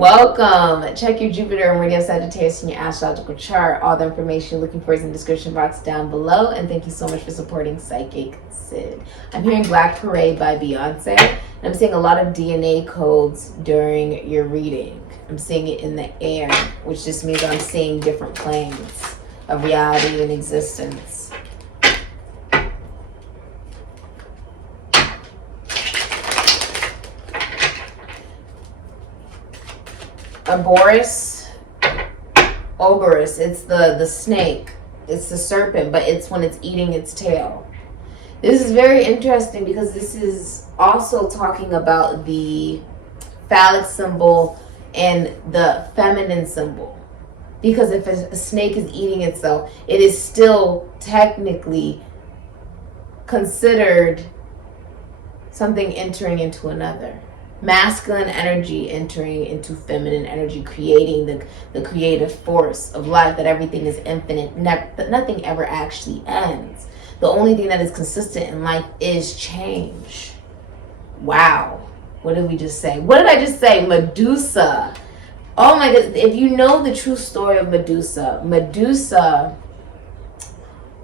Welcome. Check your Jupiter and Meridian Sagittarius in your astrological chart. All the information you're looking for is in the description box down below. And thank you so much for supporting SIKIKSYD. I'm hearing Black Parade by Beyonce. And I'm seeing a lot of DNA codes during your reading. I'm seeing it in the air, which just means I'm seeing different planes of reality and existence. Oberus, it's the snake, it's the serpent, but it's when it's eating its tail. This is very interesting because this is also talking about the phallic symbol and the feminine symbol. Because if a snake is eating itself, it is still technically considered something entering into another. Masculine energy entering into feminine energy, creating the creative force of life, that everything is infinite, that nothing ever actually ends. The only thing that is consistent in life is change. Wow. What did we just say? What did I just say? Medusa. Oh my God. If you know the true story of Medusa, Medusa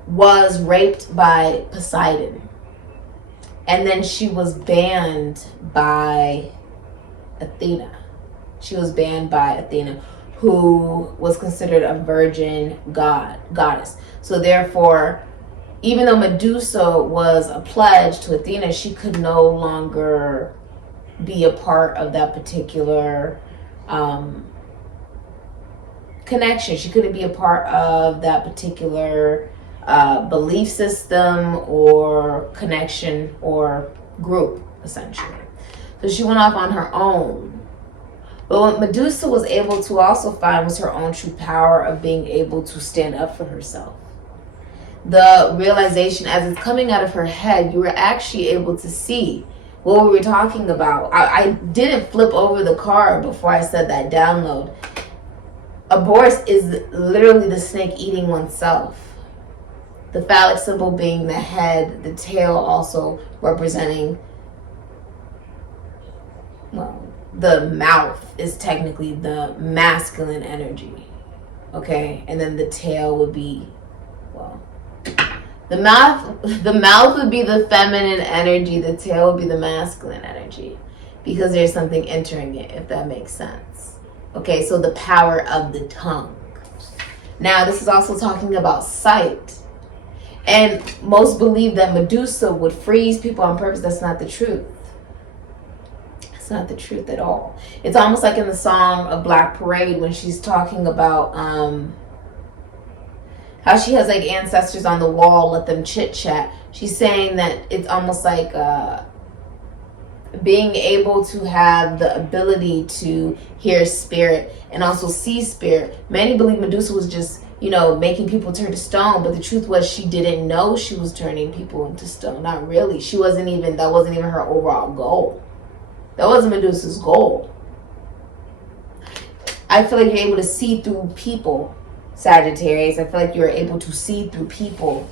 was raped by Poseidon. And then she was banned by Athena. She was banned by Athena, who was considered a virgin goddess. So therefore, even though Medusa was a pledge to Athena, she could no longer be a part of that particular connection. She couldn't be a part of that particular belief system or connection or group, essentially. So she went off on her own. But what Medusa was able to also find was her own true power of being able to stand up for herself. The realization, as it's coming out of her head, you were actually able to see what we were talking about. I didn't flip over the card before I said that download. Oberus is literally the snake eating oneself. The phallic symbol being the head, the tail also representing, well, the mouth is technically the masculine energy, okay? And then the tail would be, well, the mouth would be the feminine energy, the tail would be the masculine energy, because there's something entering it, if that makes sense. Okay, so the power of the tongue. Now, this is also talking about sight. And most believe that Medusa would freeze people on purpose. That's not the truth. It's not the truth at all. It's almost like in the song of Black Parade when she's talking about how she has like ancestors on the wall, let them chit chat. She's saying that it's almost like being able to have the ability to hear spirit and also see spirit. Many believe Medusa was just, you know, making people turn to stone, but the truth was she didn't know she was turning people into stone. Not really. That wasn't even her overall goal. That wasn't Medusa's goal. I feel like you're able to see through people, Sagittarius. I feel like you're able to see through people.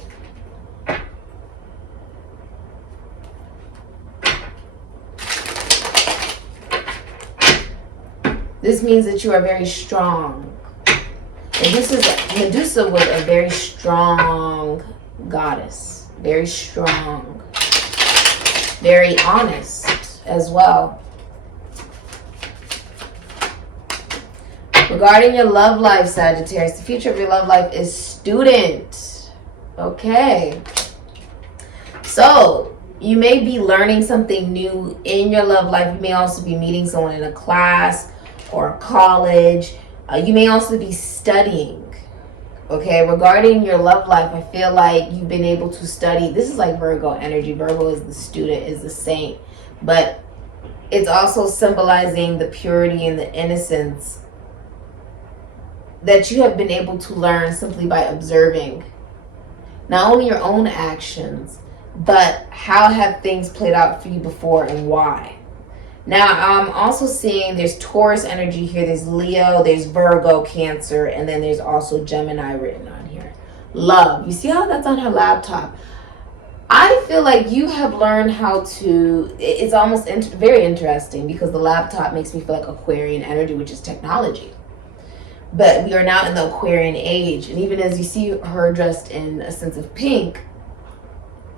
This means that you are very strong. Medusa was a very strong goddess. Very strong. Very honest as well. Regarding your love life, Sagittarius, the future of your love life is student. Okay. So, you may be learning something new in your love life. You may also be meeting someone in a class or college. You may also be studying. Okay, regarding your love life, I feel like you've been able to study. This is like Virgo energy. Virgo is the student, is the saint. But it's also symbolizing the purity and the innocence that you have been able to learn simply by observing not only your own actions, but how have things played out for you before and why. Now, I'm also seeing there's Taurus energy here, there's Leo, there's Virgo, Cancer, and then there's also Gemini written on here. Love. You see how that's on her laptop? I feel like you have learned how to, it's almost very interesting because the laptop makes me feel like Aquarian energy, which is technology. But we are now in the Aquarian age. And even as you see her dressed in a sense of pink,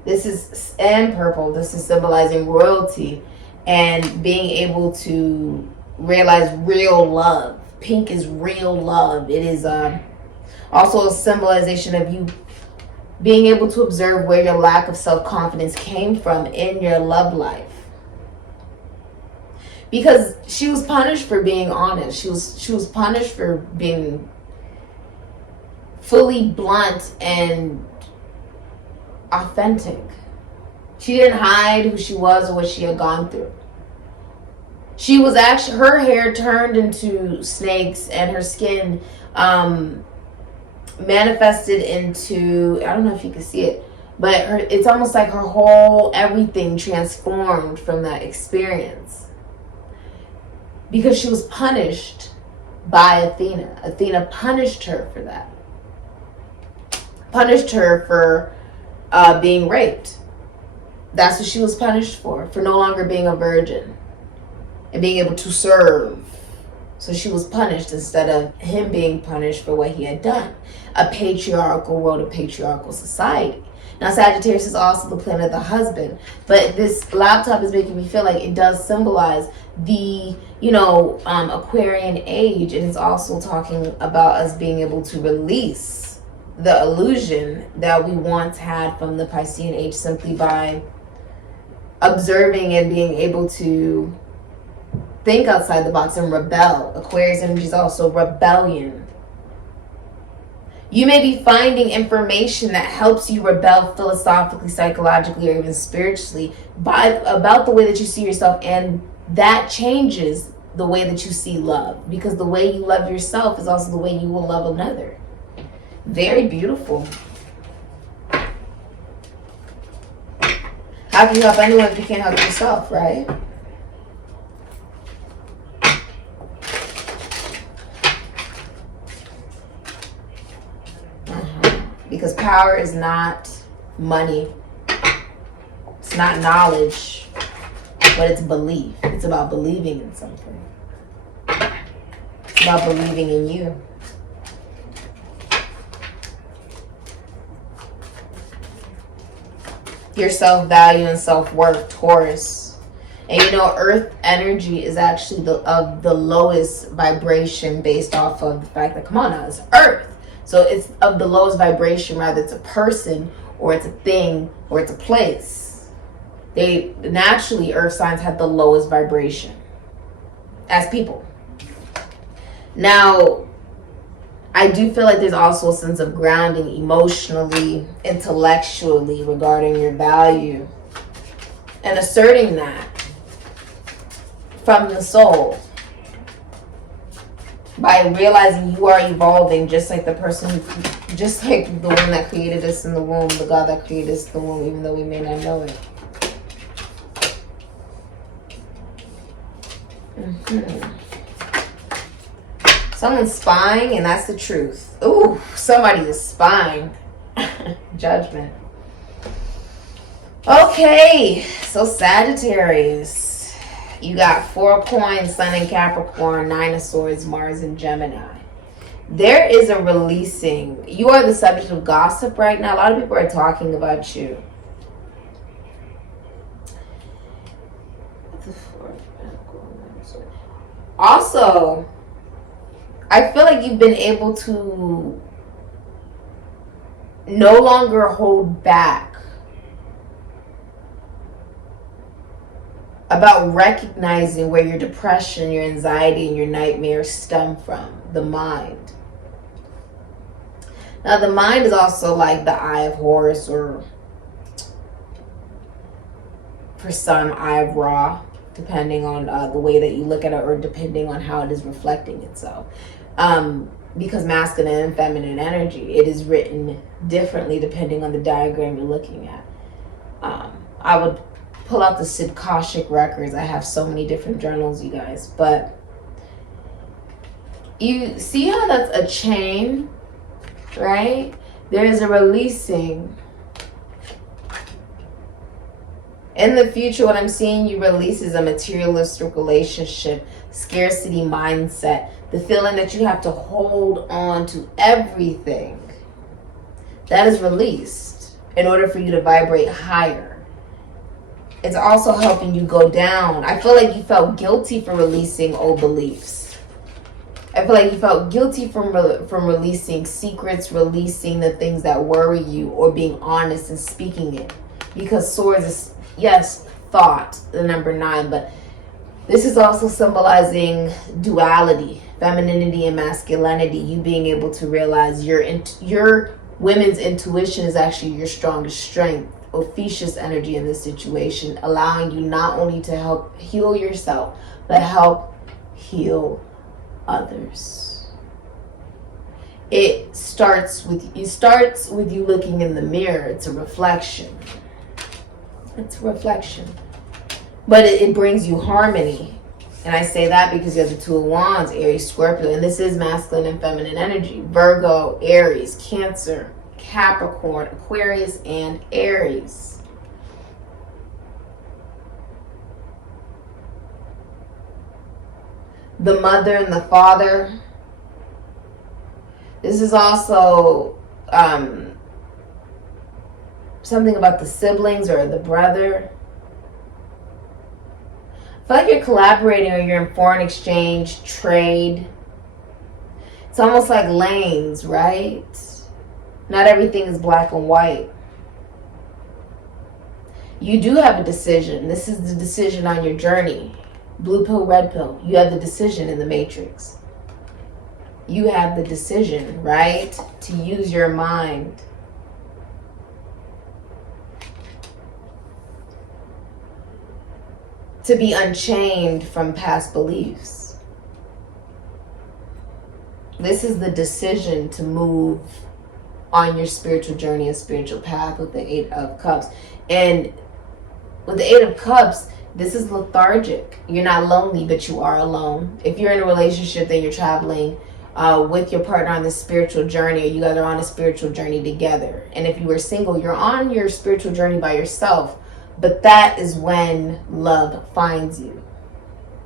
and purple, this is symbolizing royalty and being able to realize real love. Pink is real love. It is also a symbolization of you being able to observe where your lack of self-confidence came from in your love life. Because she was punished for being honest. She was punished for being fully blunt and authentic. She didn't hide who she was or what she had gone through. She was actually, her hair turned into snakes and her skin manifested into, I don't know if you can see it, but it's almost like her whole everything transformed from that experience. Because she was punished by Athena. Athena punished her for that. Punished her for being raped. That's what she was punished for no longer being a virgin and being able to serve. So she was punished instead of him being punished for what he had done. A patriarchal world, a patriarchal society. Now Sagittarius is also the planet of the husband, but this laptop is making me feel like it does symbolize the, Aquarian age. And it's also talking about us being able to release the illusion that we once had from the Piscean age simply by observing and being able to think outside the box and rebel. Aquarius energy is also rebellion. You may be finding information that helps you rebel philosophically, psychologically, or even spiritually about the way that you see yourself, and that changes the way that you see love, because the way you love yourself is also the way you will love another. Very beautiful. How can you help anyone if you can't help yourself, right? Because power is not money. It's not knowledge, but it's belief. It's about believing in something. It's about believing in you. Your self-value and self-worth, Taurus. And earth energy is actually of the lowest vibration based off of the fact that, come on now, it's earth. So it's of the lowest vibration, rather it's a person or it's a thing or it's a place. They naturally, earth signs have the lowest vibration as people. Now, I do feel like there's also a sense of grounding emotionally, intellectually regarding your value and asserting that from the soul. By realizing you are evolving just like the person, just like the one that created us in the womb, the God that created us in the womb, even though we may not know it. Someone's spying, and that's the truth. Ooh, somebody is spying. Judgment. Okay, so Sagittarius. You got 4 coins, Sun in Capricorn, 9 of Swords, Mars in Gemini. There is a releasing. You are the subject of gossip right now. A lot of people are talking about you. Also, I feel like you've been able to no longer hold back about recognizing where your depression, your anxiety, and your nightmares stem from. The mind. Now, the mind is also like the Eye of Horus, or for some, Eye of Ra, depending on the way that you look at it, or depending on how it is reflecting itself. Because masculine and feminine energy, it is written differently depending on the diagram you're looking at. I would pull out the SIKIKSYD records. I have so many different journals, you guys. But you see how that's a chain, right? There is a releasing In the future, what I'm seeing you release is a materialistic relationship, scarcity mindset, the feeling that you have to hold on to everything. That is released in order for you to vibrate higher. It's also helping you go down. I feel like you felt guilty for releasing old beliefs. I feel like you felt guilty from releasing secrets, releasing the things that worry you, or being honest and speaking it. Because swords is, yes, thought, the number 9, but this is also symbolizing duality, femininity and masculinity. You being able to realize your women's intuition is actually your strongest strength. Ophiuchus energy in this situation, allowing you not only to help heal yourself, but help heal others. It starts with you looking in the mirror. It's a reflection. It's a reflection. But it brings you harmony. And I say that because you have the 2 of Wands, Aries, Scorpio, and this is masculine and feminine energy. Virgo, Aries, Cancer, Capricorn, Aquarius, and Aries. The mother and the father. This is also something about the siblings or the brother. I feel like you're collaborating or you're in foreign exchange, trade. It's almost like lanes, right? Not everything is black and white. You do have a decision. This is the decision on your journey. Blue pill, red pill. You have the decision in the matrix. You have the decision, right? To use your mind. To be unchained from past beliefs. This is the decision to move on your spiritual journey and spiritual path with the 8 of Cups. And with the 8 of Cups, this is lethargic. You're not lonely, but you are alone. If you're in a relationship, then you're traveling with your partner on this spiritual journey, or you guys are on a spiritual journey together. And if you are single, you're on your spiritual journey by yourself. But that is when love finds you.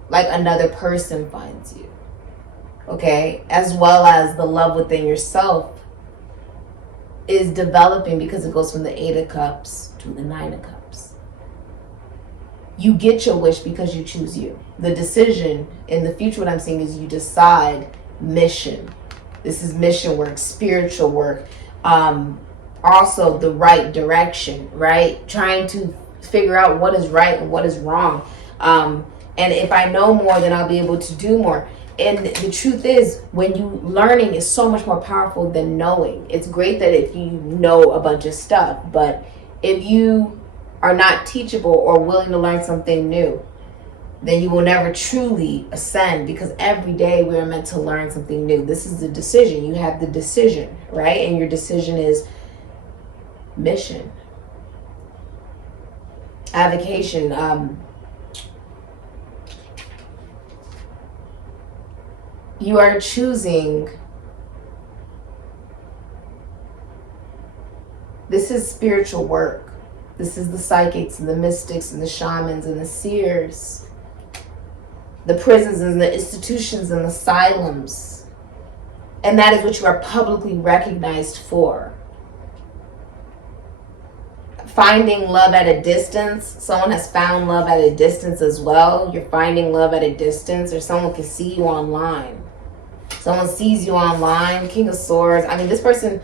Like another person finds you. Okay? As well as the love within yourself is developing, because it goes from the 8 of Cups to the 9 of Cups. You get your wish because you choose you. The decision in the future, what I'm seeing is you decide mission. This is mission work, spiritual work. Also the right direction, right? Trying to figure out what is right and what is wrong. And if I know more, then I'll be able to do more. And the truth is, when you learning is so much more powerful than knowing. It's great that if you know a bunch of stuff, but if you are not teachable or willing to learn something new, then you will never truly ascend, because every day we are meant to learn something new. This is the decision. You have the decision, right? And your decision is mission. Avocation. You are choosing. This is spiritual work. This is the psychics and the mystics and the shamans and the seers. The prisons and the institutions and the asylums. And that is what you are publicly recognized for. Finding love at a distance. Someone has found love at a distance as well. You're finding love at a distance, or someone can see you online. Someone sees you online. King of Swords. I mean, this person,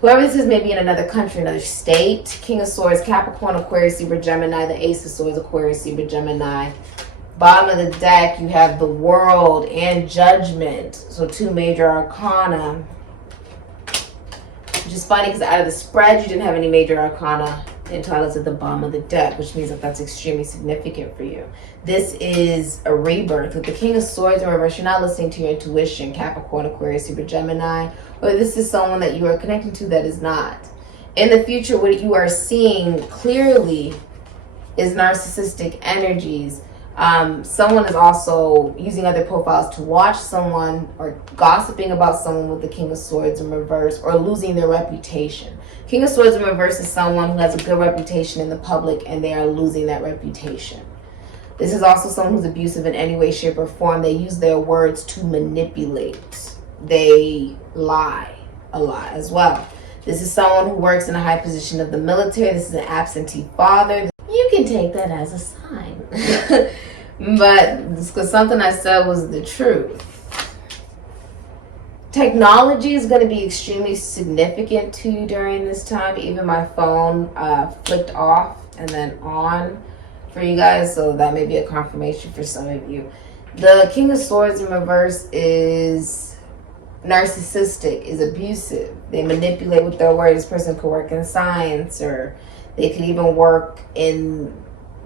whoever this is, may be in another country, another state. King of Swords, Capricorn, Aquarius, Libra, Gemini. The Ace of Swords, Aquarius, Libra, Gemini. Bottom of the deck, you have the World and Judgment. So 2 major arcana. Just funny, because out of the spread, you didn't have any major arcana until I was at the bottom of the deck, which means that that's extremely significant for you. This is a rebirth. With the King of Swords in reverse, you're not listening to your intuition, Capricorn, Aquarius, Libra, Gemini, or this is someone that you are connecting to that is not. In the future, what you are seeing clearly is narcissistic energies, Someone is also using other profiles to watch someone or gossiping about someone with the King of Swords in reverse, or losing their reputation. King of Swords in reverse is someone who has a good reputation in the public and they are losing that reputation. This is also someone who's abusive in any way, shape, or form. They use their words to manipulate. They lie a lot as well. This is someone who works in a high position of the military. This is an absentee father. You can take that as a sign. But because something I said was the truth. Technology is going to be extremely significant to you during this time. Even my phone flicked off and then on for you guys, so that may be a confirmation for some of you. The King of Swords in reverse is narcissistic, is abusive. They manipulate with their words. This person could work in science, or they could even work in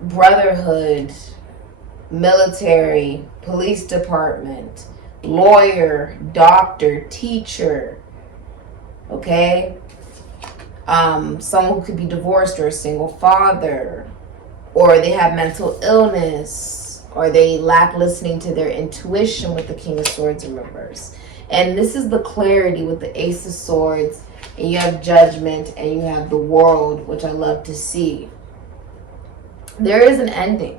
brotherhood, military, police department, lawyer, doctor, teacher. Okay? Someone who could be divorced or a single father, or they have mental illness, or they lack listening to their intuition with the King of Swords in reverse. And this is the clarity with the Ace of Swords, and you have Judgment, and you have the World, which I love to see. There is an ending.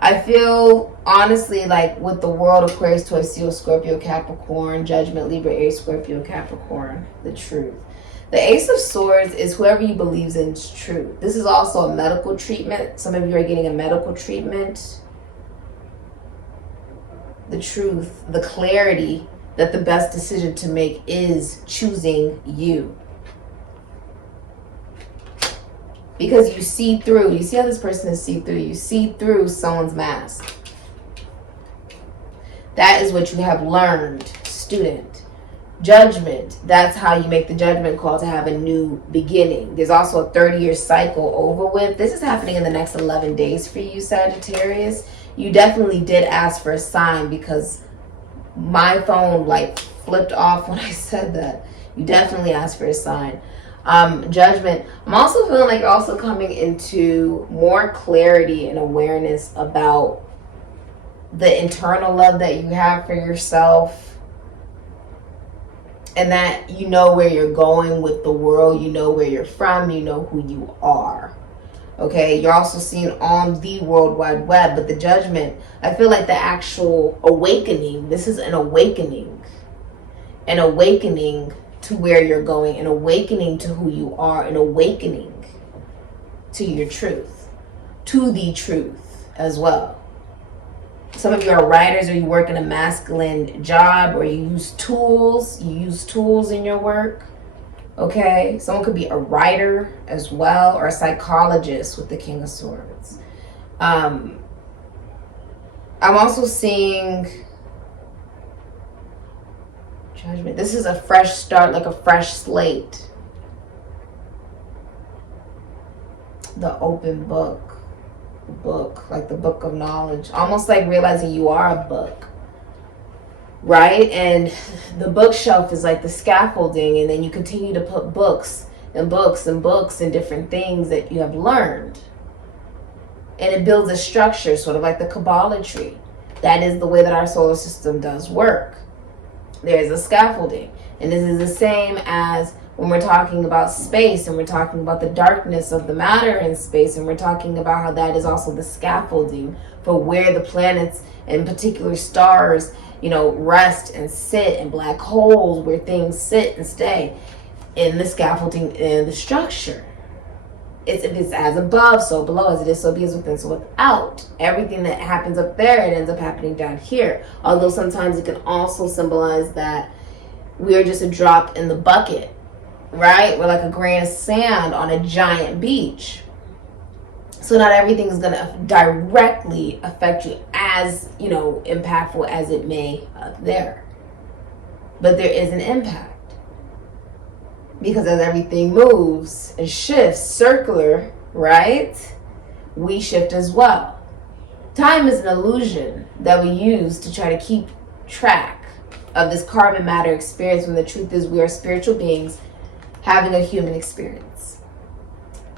I feel, honestly, like with the World, Aquarius, Taurus, Leo, Scorpio, Capricorn, Judgment, Libra, Aries, Scorpio, Capricorn, the truth. The Ace of Swords is whoever you believes in is true. This is also a medical treatment. Some of you are getting a medical treatment. The truth, the clarity that the best decision to make is choosing you. Because you see through. You see how this person is see through. You see through someone's mask. That is what you have learned, student. Judgment, that's how you make the judgment call to have a new beginning. There's also a 30-year cycle over with. This is happening in the next 11 days for you, Sagittarius. You definitely did ask for a sign, because my phone like flipped off when I said that. You definitely asked for a sign. Judgment, I'm also feeling like you're also coming into more clarity and awareness about the internal love that you have for yourself, and that you know where you're going with the world, you know where you're from, you know who you are. Okay, you're also seeing on the World Wide Web, but the Judgment, I feel like the actual awakening, this is an awakening to where you're going, an awakening to who you are, an awakening to your truth, to the truth as well. Some of you are writers, or you work in a masculine job, or you use tools in your work. Okay, someone could be a writer as well, or a psychologist with the King of Swords. I'm also seeing Judgment. This is a fresh start, like a fresh slate. The open book. Like the book of knowledge, almost like realizing you are a book, right? And the bookshelf is like the scaffolding, and then you continue to put books and books and books and different things that you have learned, and it builds a structure, sort of like the Kabbalah tree. That is the way that our solar system does work. There's a scaffolding, and this is the same as when we're talking about space, and we're talking about the darkness of the matter in space, and we're talking about how that is also the scaffolding for where the planets and particular stars, you know, rest and sit, and black holes where things sit and stay in the scaffolding and the structure. It's as above, so below, as it is, so be as within, so without. Everything that happens up there, it ends up happening down here. Although sometimes it can also symbolize that we are just a drop in the bucket. Right? We're like a grain of sand on a giant beach. So not everything is going to directly affect you as, you know, impactful as it may up there. But there is an impact. Because as everything moves and shifts, circular, right? We shift as well. Time is an illusion that we use to try to keep track of this carbon matter experience, when the truth is we are spiritual beings having a human experience.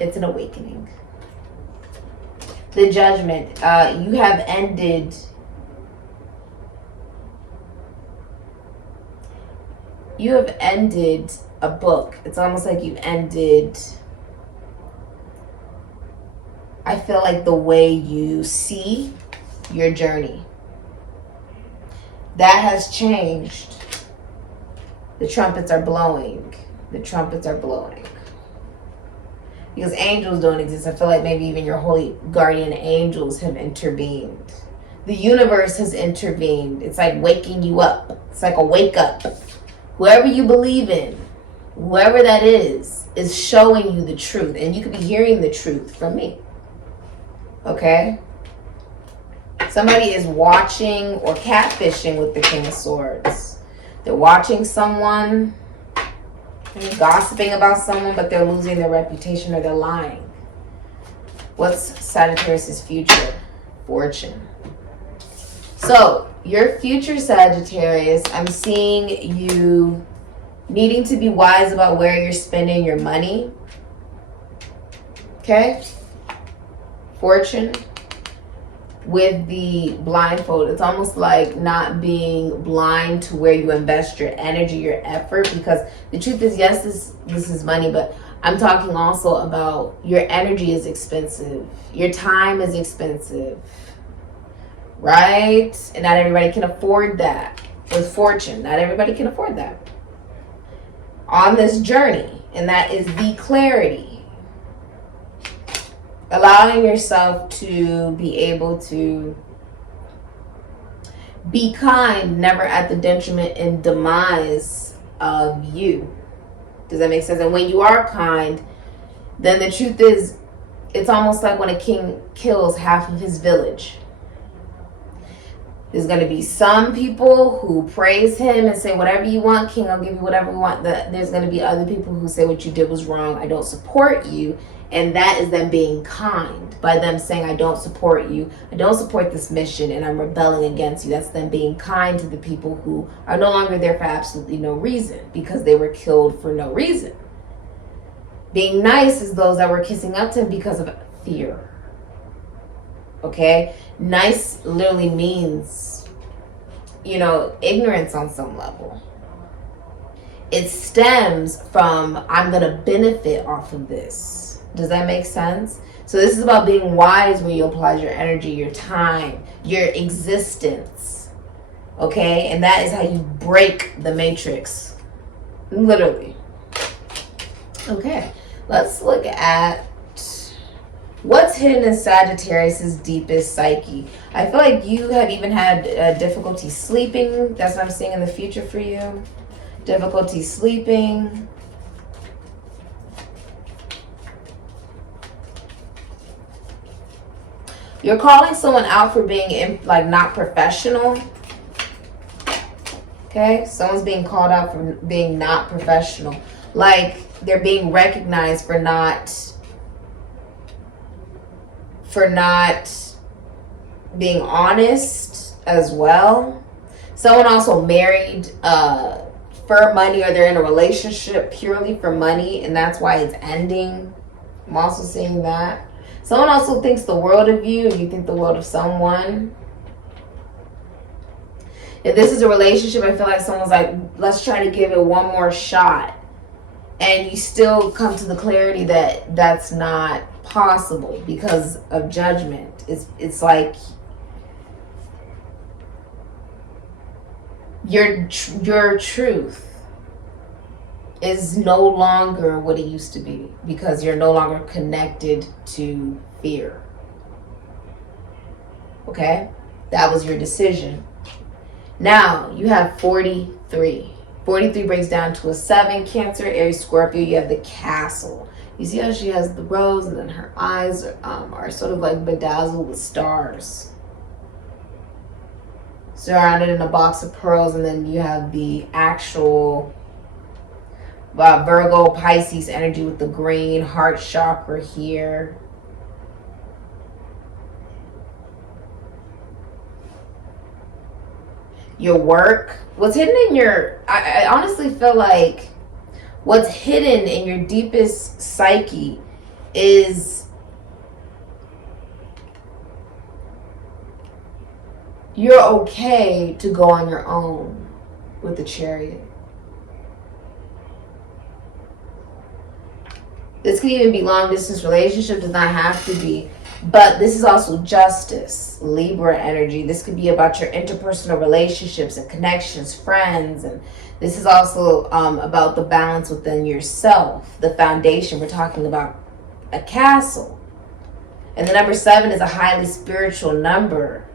It's an awakening. The Judgment. You have ended a book. It's almost like you've ended, I feel like, the way you see your journey. That has changed. The trumpets are blowing. The trumpets are blowing. Because angels don't exist. I feel like maybe even your holy guardian angels have intervened. The universe has intervened. It's like waking you up. It's like a wake up. Whoever you believe in, whoever that is showing you the truth. And you could be hearing the truth from me. Okay? Somebody is watching or catfishing with the King of Swords. They're watching someone, gossiping about someone, but they're losing their reputation or they're lying. What's Sagittarius' future? Fortune. So, your future Sagittarius, I'm seeing you needing to be wise about where you're spending your money. Okay? Fortune. With the blindfold, it's almost like not being blind to where you invest your energy, your effort, because the truth is, yes, this is money, but I'm talking also about your energy is expensive, your time is expensive, right? And not everybody can afford that. With fortune, not everybody can afford that on this journey, and that is the clarity. Allowing yourself to be able to be kind, never at the detriment and demise of you. Does that make sense? And when you are kind, then the truth is, it's almost like when a king kills half of his village. There's going to be some people who praise him and say, whatever you want, king, I'll give you whatever you want. There's going to be other people who say what you did was wrong. I don't support you. And that is them being kind by them saying, I don't support you. I don't support this mission and I'm rebelling against you. That's them being kind to the people who are no longer there for absolutely no reason because they were killed for no reason. Being nice is those that were kissing up to him because of fear. Okay? Nice literally means, ignorance on some level. It stems from, I'm going to benefit off of this. Does that make sense? So this is about being wise where you apply your energy, your time, your existence. Okay? And that is how you break the matrix. Literally. Okay. Let's look at what's hidden in Sagittarius' deepest psyche. I feel like you have even had difficulty sleeping. That's what I'm seeing in the future for you. Difficulty sleeping. You're calling someone out for being not professional. Okay? Someone's being called out for being not professional. Like they're being recognized for not being honest as well. Someone also married for money, or they're in a relationship purely for money, and that's why it's ending. I'm also seeing that. Someone also thinks the world of you, and you think the world of someone. If this is a relationship, I feel like someone's like, let's try to give it one more shot. And you still come to the clarity that that's not possible because of judgment. It's like your truth is no longer what it used to be because you're no longer connected to fear. Okay? That was your decision. Now, you have 43. 43 breaks down to a 7. Cancer, Aries, Scorpio. You have the Castle. You see how she has the rose and then her eyes are sort of like bedazzled with stars. Surrounded in a box of pearls, and then you have the actual Virgo, Pisces energy with the green heart chakra here. Your work. What's hidden in your... I honestly feel like what's hidden in your deepest psyche is you're okay to go on your own with the Chariot. This can even be long distance relationship, does not have to be. But this is also justice, Libra energy. This could be about your interpersonal relationships and connections, friends. And this is also about the balance within yourself, the foundation. We're talking about a castle. And the number 7 is a highly spiritual number,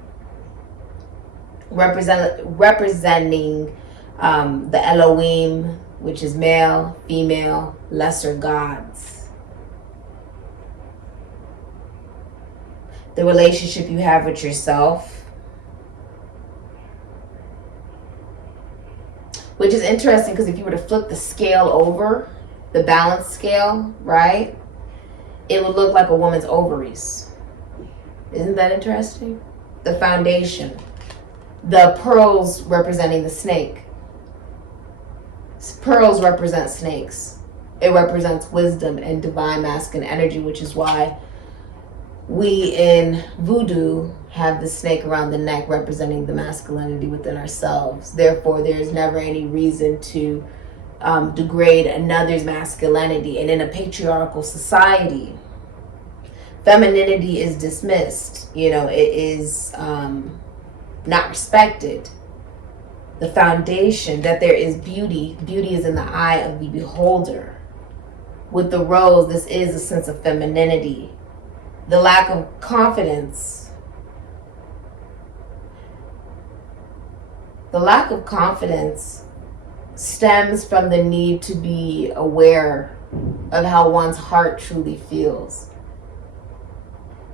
representing the Elohim, which is male, female, lesser gods. The relationship you have with yourself, which is interesting because if you were to flip the scale over, the balance scale, right, it would look like a woman's ovaries. Isn't that interesting? The foundation, the pearls representing the snake. Pearls represent snakes. It represents wisdom and divine masculine energy, which is why we in Voodoo have the snake around the neck representing the masculinity within ourselves. Therefore, there's never any reason to degrade another's masculinity. And in a patriarchal society, femininity is dismissed. You know, it is not respected. The foundation that there is beauty. Beauty is in the eye of the beholder. With the rose, this is a sense of femininity. The lack of confidence. The lack of confidence stems from the need to be aware of how one's heart truly feels.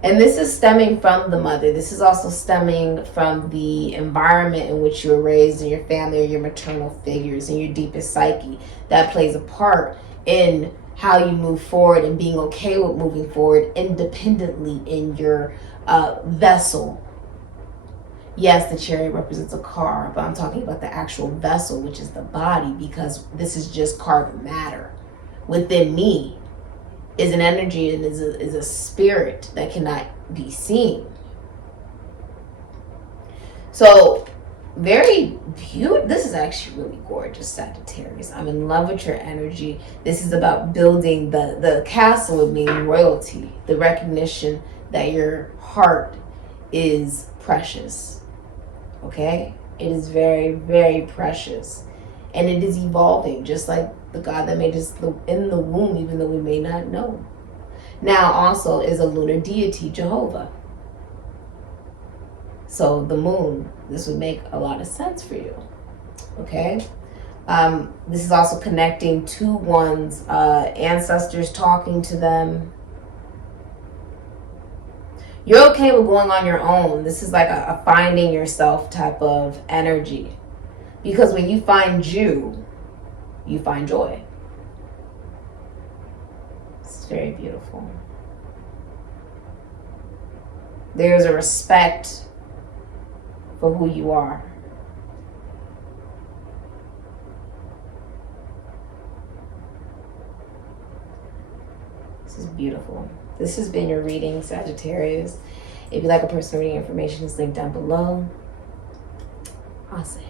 And this is stemming from the mother. This is also stemming from the environment in which you were raised, in your family or your maternal figures, in your deepest psyche. That plays a part in how you move forward and being okay with moving forward independently in your vessel. Yes, the Chariot represents a car, but I'm talking about the actual vessel, which is the body, because this is just carbon matter. Within me is an energy and is a spirit that cannot be seen. So very beautiful. This is actually really gorgeous, Sagittarius. I'm in love with your energy. This is about building the castle of being royalty, the recognition that your heart is precious. Okay? It is very, very precious. And it is evolving, just like the God that made us in the womb, even though we may not know. Now also is a lunar deity, Jehovah. So the moon, this would make a lot of sense for you. Okay? This is also connecting to one's ancestors, talking to them. You're okay with going on your own. This is like a finding yourself type of energy. Because when you find you find joy. It's very beautiful. There's a respect for who you are. This is beautiful. This has been your reading, Sagittarius. If you'd like a personal reading, information is linked down below. Awesome.